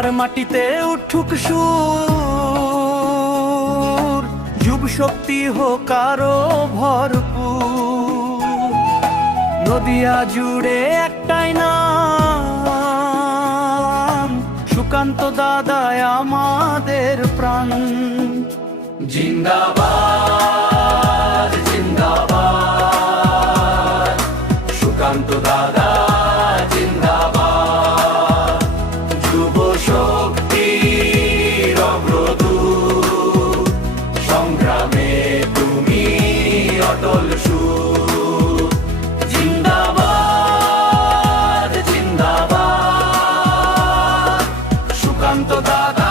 আর মাটিতে উঠুক সুর, যুব শক্তি হোক আরো ভরপুর। নদিয়া জুড়ে একটাই নাম, সুকান্ত দাদাই আমাদের প্রাণ। জিন্দাবাদ জিন্দাবাদ, সুকান্ত দাদা জিন্দাবাদ। যুব শক্তির অগ্রদূত, সংগ্রামে তুমি অটল সুর। জিন্দাবাদ জিন্দাবাদ, সুকান্ত দাদা